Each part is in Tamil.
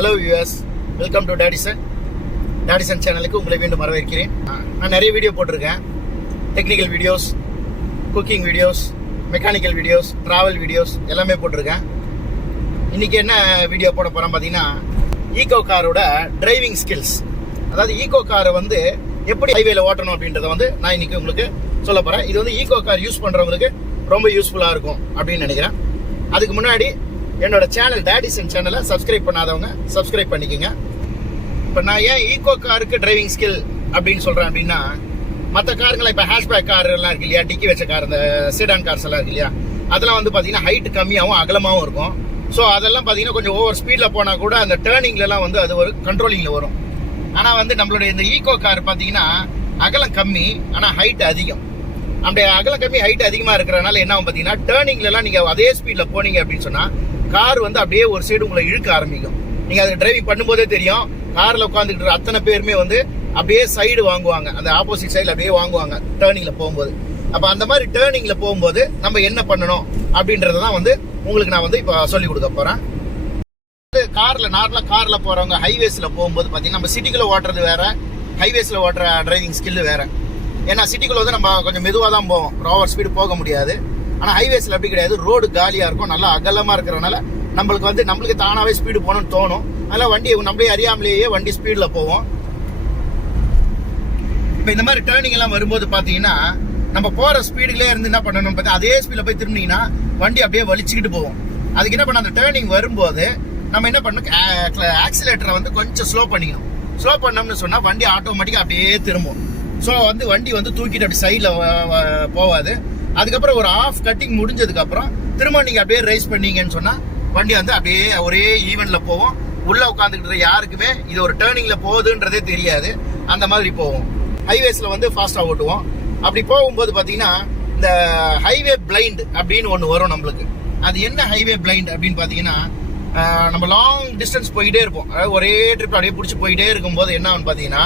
Hello viewers, welcome to Daddyson சேனலுக்கு உங்களை மீண்டும் வரவேற்கிறேன். நான் நிறைய வீடியோ போட்டிருக்கேன். Technical videos, cooking videos, mechanical videos, travel videos எல்லாமே போட்டிருக்கேன். இன்றைக்கி என்ன வீடியோ போட போகிறேன் பார்த்தீங்கன்னா, ஈகோ காரோட டிரைவிங் ஸ்கில்ஸ். அதாவது ஈகோ காரை வந்து எப்படி ஹைவேல ஓட்டணும் அப்படின்றத நான் இன்றைக்கி உங்களுக்கு சொல்ல போகிறேன். இது ஈகோ கார் யூஸ் பண்ணுறவங்களுக்கு ரொம்ப யூஸ்ஃபுல்லாக இருக்கும் அப்படின்னு நினைக்கிறேன். அதுக்கு முன்னாடி என்னோட சேனல் Daddyson சேனலை சப்ஸ்கிரைப் பண்ணாதவங்க சப்ஸ்கிரைப் பண்ணிக்கோங்க. இப்போ நான் ஏன் ஈகோ காருக்கு டிரைவிங் ஸ்கில் அப்படின்னு சொல்கிறேன் அப்படின்னா, மற்ற காருங்களாம் இப்போ ஹேஷ்பேக் கார் எல்லாம் இருக்கு இல்லையா, டிக்கி வச்ச கார், இந்த செடான் கார்ஸ் எல்லாம் இருக்கு இல்லையா, அதெல்லாம் பார்த்தீங்கன்னா ஹைட் கம்மியாகவும் அகலமாகவும் இருக்கும். ஸோ அதெல்லாம் பார்த்தீங்கன்னா கொஞ்சம் ஓவர் ஸ்பீடில் போனால் கூட அந்த டேர்னிங்லலாம் அது ஒரு கண்ட்ரோலிங்கில் வரும். ஆனால் நம்மளுடைய இந்த ஈகோ கார் பார்த்தீங்கன்னா அகலம் கம்மி ஆனால் ஹைட் அதிகம். அப்படி அகலம் கம்மி ஹைட் அதிகமாக இருக்கிறனால என்ன ஆகும் பார்த்தீங்கன்னா, டேர்னிங்லலாம் நீங்கள் அதே ஸ்பீடில் போனீங்க அப்படின்னு சொன்னால் கார் அப்படியே ஒரு சைடு உங்களை இழுக்க ஆரம்பிக்கும். நீங்கள் அதை டிரைவிங் பண்ணும்போதே தெரியும். காரில் உட்காந்துக்கிட்டு அத்தனை பேருமே அப்படியே சைடு வாங்குவாங்க, அந்த ஆப்போசிட் சைடில் அப்படியே வாங்குவாங்க டேர்னிங்கில் போகும்போது. அப்போ அந்த மாதிரி டேர்னிங்கில் போகும்போது நம்ம என்ன பண்ணணும் அப்படின்றத தான் உங்களுக்கு நான் இப்போ சொல்லிக் கொடுக்க போகிறேன். காரில் நார்மலாக காரில் போகிறவங்க ஹைவேஸில் போகும்போது பார்த்தீங்கன்னா, நம்ம சிட்டிக்குள்ளே ஓட்டுறது வேற, ஹைவேஸில் ஓட்டுற டிரைவிங் ஸ்கில்லு வேற. ஏன்னா சிட்டிக்குள்ளே நம்ம கொஞ்சம் மெதுவாக தான் போவோம், ஓவர் ஸ்பீடு போக முடியாது. ஆனால் ஹைவேஸில் அப்படி கிடையாது, ரோடு காலியாக இருக்கும், நல்லா அகலமாக இருக்கிறனால நம்மளுக்கு தானாகவே ஸ்பீடு போகணும்னு தோணும். அதனால் வண்டி நம்மளே அறியாமலேயே வண்டி ஸ்பீடில் போவோம். இப்போ இந்த மாதிரி டேர்னிங் எல்லாம் வரும்போது பார்த்தீங்கன்னா, நம்ம போகிற ஸ்பீடுகளே இருந்து என்ன பண்ணணும் பார்த்தா, அதே ஸ்பீடில் போய் திரும்பினீங்கன்னா வண்டி அப்படியே வலிச்சுக்கிட்டு போவோம். அதுக்கு என்ன பண்ண, அந்த டேர்னிங் வரும்போது நம்ம என்ன பண்ணணும், ஆக்சிலேட்டரை கொஞ்சம் ஸ்லோ பண்ணிக்கணும். ஸ்லோ பண்ணோம்னு சொன்னால் வண்டி ஆட்டோமேட்டிக்காக அப்படியே திரும்பும். ஸோ வண்டி தூக்கிட்டு அப்படி சைடில் போகாது. அதுக்கப்புறம் ஒரு ஆஃப் கட்டிங் முடிஞ்சதுக்கப்புறம் திரும்ப நீங்கள் அப்படியே ரைஸ் பண்ணீங்கன்னு சொன்னால் வண்டி அப்படியே ஒரே ஈவெண்ட்டில் போவோம். உள்ளே உட்காந்துக்கிட்டு யாருக்குமே இது ஒரு டேர்னிங்கில் போகுதுன்றதே தெரியாது. அந்த மாதிரி போவோம். ஹைவேஸில் ஃபாஸ்ட்டாக ஓட்டுவோம். அப்படி போகும்போது பார்த்தீங்கன்னா, இந்த ஹைவே பிளைண்ட் அப்படின்னு ஒன்று வரும் நம்மளுக்கு. அது என்ன ஹைவே பிளைண்ட் அப்படின்னு பார்த்தீங்கன்னா, நம்ம லாங் டிஸ்டன்ஸ் போயிட்டே இருப்போம். அதாவது ஒரே ட்ரிப் அப்படியே பிடிச்சி போயிட்டே இருக்கும்போது என்ன ஆகுன்னு பார்த்தீங்கன்னா,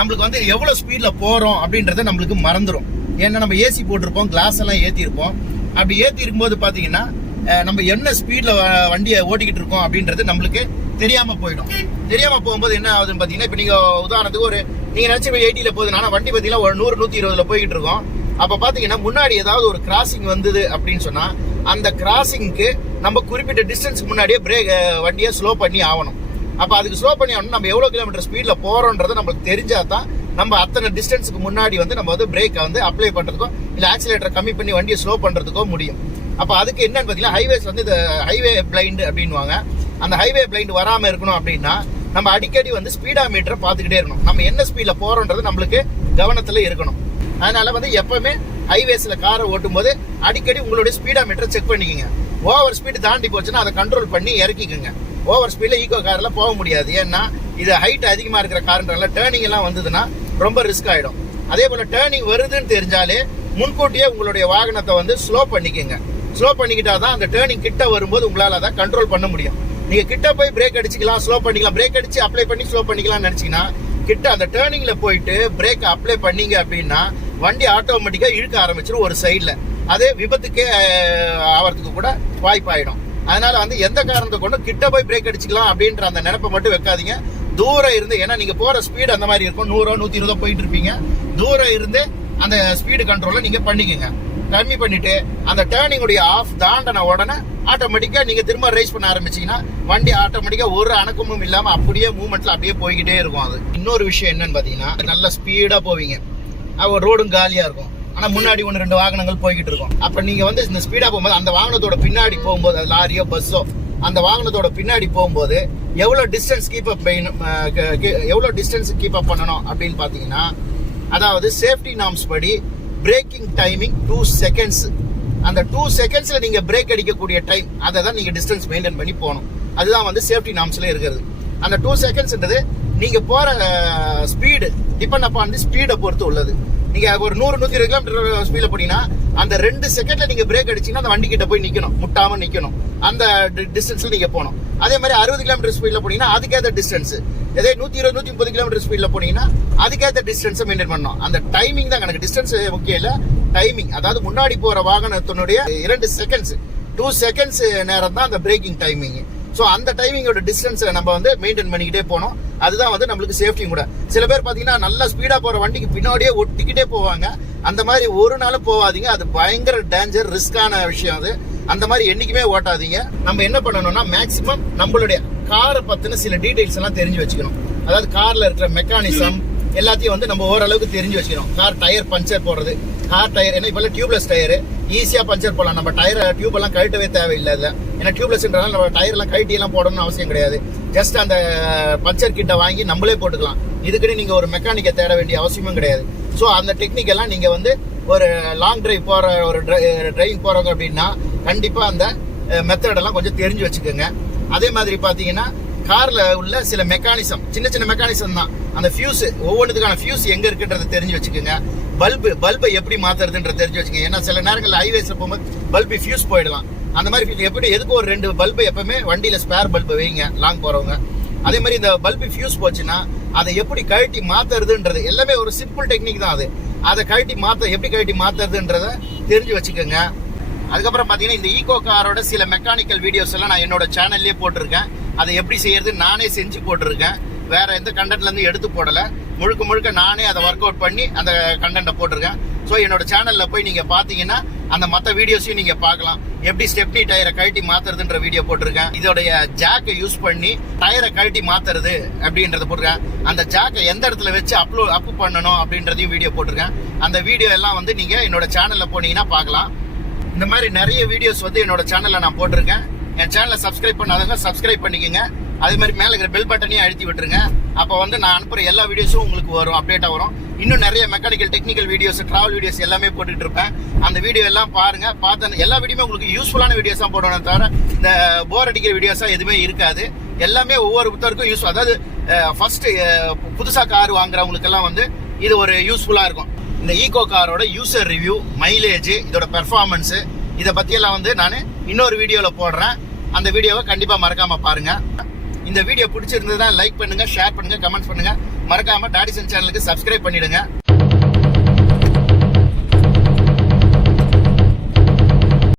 நம்மளுக்கு எவ்வளோ ஸ்பீடில் போகிறோம் அப்படின்றத நம்மளுக்கு மறந்துடும். ஏன்னா நம்ம ஏசி போட்டிருப்போம், கிளாஸ் எல்லாம் ஏற்றிருப்போம். அப்படி ஏற்றி இருக்கும்போது பார்த்தீங்கன்னா, நம்ம என்ன ஸ்பீடில் வண்டியை ஓட்டிக்கிட்டு இருக்கோம் அப்படின்றது நம்மளுக்கு தெரியாமல் போயிடும். தெரியாமல் போகும்போது என்ன ஆகுதுன்னு பார்த்தீங்கன்னா, இப்போ நீங்கள் உதாரணத்துக்கு நீங்கள் நினச்சி 80ல் போகுதுன்னா, வண்டி பார்த்தீங்கன்னா ஒரு 100-120 போய்கிட்டு இருக்கோம். அப்போ பார்த்தீங்கன்னா முன்னாடி ஏதாவது ஒரு கிராசிங் வந்தது அப்படின்னு சொன்னால், அந்த கிராசிங்க்கு நம்ம குறிப்பிட்ட டிஸ்டன்ஸுக்கு முன்னாடியே வண்டியை ஸ்லோ பண்ணி ஆகணும். அப்போ அதுக்கு ஸ்லோ பண்ணி ஆகணும். நம்ம எவ்வளோ கிலோமீட்டர் ஸ்பீடில் போகிறோன்றது நம்மளுக்கு தெரிஞ்சால் தான் நம்ம அத்தனை டிஸ்டன்ஸுக்கு முன்னாடி நம்ம பிரேக்கை அப்ளை பண்ணுறதுக்கோ இல்லை ஆக்சிலேட்டரை கம்மி பண்ணி வண்டியை ஸ்லோ பண்ணுறதுக்கோ முடியும். அப்போ அதுக்கு என்னன்னு பார்த்தீங்கன்னா, ஹைவேஸ் இந்த ஹைவே பிளைண்டு அப்படின்வாங்க. அந்த ஹைவே பிளைண்ட் வராமல் இருக்கணும் அப்படின்னா நம்ம அடிக்கடி ஸ்பீடா மீட்டரை பார்த்துக்கிட்டே இருக்கணும். நம்ம என்ன ஸ்பீடில் போகிறோன்றது நம்மளுக்கு கவனத்தில் இருக்கணும். அதனால எப்பவுமே ஹைவேஸில் காரை ஓட்டும் போது அடிக்கடி உங்களுடைய ஸ்பீடா மீட்டரை செக் பண்ணிக்கோங்க. ஓவர் ஸ்பீடு தாண்டி போச்சுன்னா அதை கண்ட்ரோல் பண்ணி இறக்கிக்கோங்க. ஓவர் ஸ்பீடில் ஈகோ காரில் போக முடியாது. ஏன்னா இது ஹைட் அதிகமாக இருக்கிற காருன்றனால டேர்னிங் எல்லாம் வந்ததுன்னா ரொம்ப ரிஸ்க் ஆகிடும். அதே போல் டேர்னிங் வருதுன்னு தெரிஞ்சாலே முன்கூட்டியே உங்களுடைய வாகனத்தை ஸ்லோ பண்ணிக்கோங்க. ஸ்லோ பண்ணிக்கிட்டா தான் அந்த டேர்னிங் கிட்ட வரும்போது உங்களால் அதை கண்ட்ரோல் பண்ண முடியும். நீங்கள் கிட்ட போய் பிரேக் அடிச்சிக்கலாம், ஸ்லோ பண்ணிக்கலாம், பிரேக் அடிச்சு அப்ளை பண்ணி ஸ்லோ பண்ணிக்கலாம்னு நினச்சிங்கன்னா, கிட்ட அந்த டேர்னிங்கில் போயிட்டு பிரேக் அப்ளை பண்ணீங்க அப்படின்னா வண்டி ஆட்டோமேட்டிக்காக இழுக்க ஆரம்பிச்சிடும் ஒரு சைடில். அதே விபத்துக்கே ஆகிறதுக்கு கூட வாய்ப்பாயிடும். அதனால எந்த காரணத்தை கொண்டும் கிட்ட போய் பிரேக் அடிச்சுக்கலாம் அப்படின்ற அந்த நினைப்பை மட்டும் வைக்காதீங்க. தூரம் இருந்து, ஏன்னா நீங்கள் போகிற ஸ்பீடு அந்த மாதிரி இருக்கும், 100-120 போயிட்டு இருப்பீங்க. தூரம் இருந்து அந்த ஸ்பீடு கண்ட்ரோலை நீங்கள் பண்ணிக்கோங்க. கம்மி பண்ணிட்டு அந்த டேர்னிங்குடைய ஆஃப் தாண்டின உடனே ஆட்டோமேட்டிக்காக நீங்கள் திரும்ப ரைஸ் பண்ண ஆரம்பிச்சிங்கன்னா வண்டி ஆட்டோமேட்டிக்காக ஒரு அணக்கமும் இல்லாமல் அப்படியே மூவ்மெண்ட்டில் அப்படியே போய்கிட்டே இருக்கும். அது இன்னொரு விஷயம் என்னன்னு பார்த்தீங்கன்னா, நல்ல ஸ்பீடாக போவீங்க, ரோடும் காலியாக இருக்கும், ஆனால் முன்னாடி 1-2 வாகனங்கள் போய்கிட்டு இருக்கும். அப்போ நீங்கள் இந்த ஸ்பீடாக போகும்போது அந்த வாகனத்தோட பின்னாடி போகும்போது, அது லாரியோ பஸ்ஸோ, அந்த வாகனத்தோட பின்னாடி போகும்போது எவ்வளோ டிஸ்டன்ஸ் கீப் அப் பண்ணணும் அப்படின்னு பார்த்தீங்கன்னா, அதாவது சேஃப்டி நார்ம்ஸ் படி பிரேக்கிங் டைமிங் 2 செகண்ட்ஸ். அந்த 2 செகண்ட்ஸில் நீங்கள் பிரேக் அடிக்கக்கூடிய டைம், அதை தான் நீங்கள் டிஸ்டன்ஸ் மெயின்டைன் பண்ணி போகணும். அதுதான் சேஃப்டி நார்ம்ஸில் இருக்கிறது. அந்த 2 செகண்ட்ஸ்ன்றது நீங்கள் போகிற ஸ்பீடு டிபெண்ட் அப்பான் ஸ்பீடை பொறுத்து உள்ளது. நீங்கள் ஒரு 100-120 கிலோமீட்டர் ஸ்பீடில் போனீங்கன்னா அந்த 2 செகண்ட்ல நீங்கள் பிரேக் அடிச்சிங்கன்னா அந்த வண்டி கிட்ட போய் நிற்கணும், முட்டாமல் நிற்கணும். அந்த டிஸ்டன்ஸில் நீங்கள் போகணும். அதே மாதிரி 60 கிலோமீட்டர் ஸ்பீடில் போனீங்கன்னா அதுக்கேற்ற டிஸ்டன்ஸ். இதே 120-130 கிலோமீட்டர் ஸ்பீடில் போனீங்கன்னா அதுக்கேற்ற டிஸ்டன்ஸை மெயின்டைன் பண்ணணும். அந்த டைமிங் தான் கணக்கு, டிஸ்டன்ஸ் முக்கியம் இல்லை, டைமிங். அதாவது முன்னாடி போகிற வாகனத்தினுடைய 2 செகண்ட்ஸ் 2 செகண்ட்ஸ் நேரம் தான் அந்த பிரேக்கிங் டைமிங். ஸோ அந்த டைமிங்கோட டிஸ்டன்ஸை நம்ம வந்து மெயின்டைன் பண்ணிக்கிட்டே போனோம். அதுதான் வந்து நம்மளுக்கு சேஃப்டியும் கூட. சில பேர் பார்த்தீங்கன்னா நல்லா ஸ்பீடாக போகிற வண்டிக்கு பின்னாடியே ஒட்டிக்கிட்டே போவாங்க. அந்த மாதிரி ஒரு நாளும் போகாதீங்க. அது பயங்கர டேஞ்சர், ரிஸ்கான விஷயம் அது. அந்த மாதிரி என்னைக்குமே ஓட்டாதீங்க. நம்ம என்ன பண்ணணும்னா மேக்சிமம் நம்மளுடைய காரை பற்றின சில டீடைல்ஸ் எல்லாம் தெரிஞ்சு வச்சுக்கணும். அதாவது காரில் இருக்கிற மெக்கானிசம் எல்லாத்தையும் வந்து நம்ம ஓரளவுக்கு தெரிஞ்சு வச்சுக்கணும். கார் டயர் பஞ்சர் போடுறது, கார் டயர் என்ன இப்போல்லாம் டியூப்லெஸ் டயரு ஈஸியாக பஞ்சர் போடலாம். நம்ம டயர் டியூப் எல்லாம் கழட்டவே தேவையில்லை. இல்லை ஏன்னா டியூப்லெஸ்ன்றதால நம்ம டயர் எல்லாம் கழட்டி எல்லாம் போடணும்னு அவசியம் கிடையாது. ஜஸ்ட் அந்த பஞ்சர் கிட்ட வாங்கி நம்மளே போட்டுக்கலாம். இதுக்குன்னு நீங்க ஒரு மெக்கானிக்கை தேட வேண்டிய அவசியமும் கிடையாது. ஸோ அந்த டெக்னிக் எல்லாம் நீங்க வந்து ஒரு லாங் டிரைவ் போற ஒரு டிரைவிங் போறவங்க அப்படின்னா கண்டிப்பா அந்த மெத்தடெல்லாம் கொஞ்சம் தெரிஞ்சு வச்சுக்கோங்க. அதே மாதிரி பாத்தீங்கன்னா கார்ல உள்ள சில மெக்கானிசம், சின்ன சின்ன மெக்கானிசம் தான். அந்த ஃபியூஸ், ஒவ்வொன்றுக்கான ஃபியூஸ் எங்க இருக்குன்றதை தெரிஞ்சு வச்சுக்கோங்க. பல்பை எப்படி மாத்துறதுன்ற தெரிஞ்சு வச்சுக்கோங்க. ஏன்னா சில நேரங்களில் ஹைவேஸ்ல போகும்போது பல்பு ஃபியூஸ் போயிடலாம். அந்த மாதிரி எப்படி எதுக்கு ஒரு 2 பல்பு எப்பவுமே வண்டியில ஸ்பேர் பல்பு வைங்க லாங் போறவங்க. அதே மாதிரி இந்த பல்பு ஃபியூஸ் போச்சுன்னா அதை எப்படி கழட்டி மாத்துறதுன்றது எல்லாமே ஒரு சிம்பிள் டெக்னிக் தான். அதை எப்படி கழட்டி மாத்துறதுன்றத தெரிஞ்சு வச்சுக்கோங்க. அதுக்கப்புறம் பாத்தீங்கன்னா இந்த ஈகோ காரோட சில மெக்கானிக்கல் வீடியோஸ் எல்லாம் நான் என்னோட சேனல்லே போட்டிருக்கேன். அதை எப்படி செய்யறது நானே செஞ்சு போட்டிருக்கேன். வேற எந்த கண்டென்ட்ல இருந்து எடுத்து போடல, முழுக்க நானே அதை ஒர்க் அவுட் பண்ணி அந்த கண்டென்ட்டை போட்டிருக்கேன். ஸோ என்னோட சேனல்ல போய் நீங்க பாத்தீங்கன்னா அந்த மற்ற வீடியோஸையும் நீங்க பார்க்கலாம். எப்படி ஸ்டெப்னி டயரை கழட்டி மாத்துறதுன்ற வீடியோ போட்டிருக்கேன். இதோடைய ஜாக்கை யூஸ் பண்ணி டயரை கழட்டி மாத்துறது அப்படின்றத போட்டிருக்கேன். அந்த ஜாக்கை எந்த இடத்துல வச்சு அப் பண்ணணும் அப்படின்றதையும் வீடியோ போட்டிருக்கேன். அந்த வீடியோ எல்லாம் வந்து நீங்க என்னோட சேனல்ல போனீங்கன்னா பார்க்கலாம். இந்த மாதிரி நிறைய வீடியோஸ் வந்து என்னோட சேனல்ல நான் போட்டிருக்கேன். என் சேனலை சப்ஸ்கிரைப் பண்ணாதவங்க சப்ஸ்கிரைப் பண்ணிக்கோங்க. அதே மாதிரி மேலே இருக்கிற பெல் பட்டனையும் அழுத்தி விட்டுருங்க. அப்போ வந்து நான் அனுப்புற எல்லா வீடியோஸும் உங்களுக்கு வரும், அப்டேட்டா வரும். இன்னும் நிறைய mechanical technical videos, travel videos எல்லாமே போட்டுட்டு இருப்பேன். அந்த வீடியோ எல்லாம் பாருங்க. பார்த்து எல்லா வீடியோமே உங்களுக்கு யூஸ்ஃபுல்லான வீடியோஸா போடணும், தவிர இந்த போர் அடிக்கிற வீடியோஸா எதுவுமே இருக்காது. எல்லாமே ஒவ்வொருத்தருக்கும் யூஸ். அதாவது ஃபர்ஸ்ட் புதுசா கார் வாங்குறவங்களுக்கு எல்லாம் வந்து இது ஒரு யூஸ்ஃபுல்லா இருக்கும். இந்த ஈகோ காரோட யூசர் ரிவ்யூ, மைலேஜ், இதோட பெர்ஃபார்மன்ஸ், இதை பத்தி எல்லாம் வந்து நான் இன்னொரு வீடியோல போடுறேன். அந்த வீடியோவை கண்டிப்பா மறக்காம பாருங்க. இந்த வீடியோ பிடிச்சிருந்ததுன்னா லைக் பண்ணுங்க, ஷேர் பண்ணுங்க, கமெண்ட் பண்ணுங்க. மறக்காம டாடிசன் சேனலுக்கு சப்ஸ்கிரைப் பண்ணிடுங்க.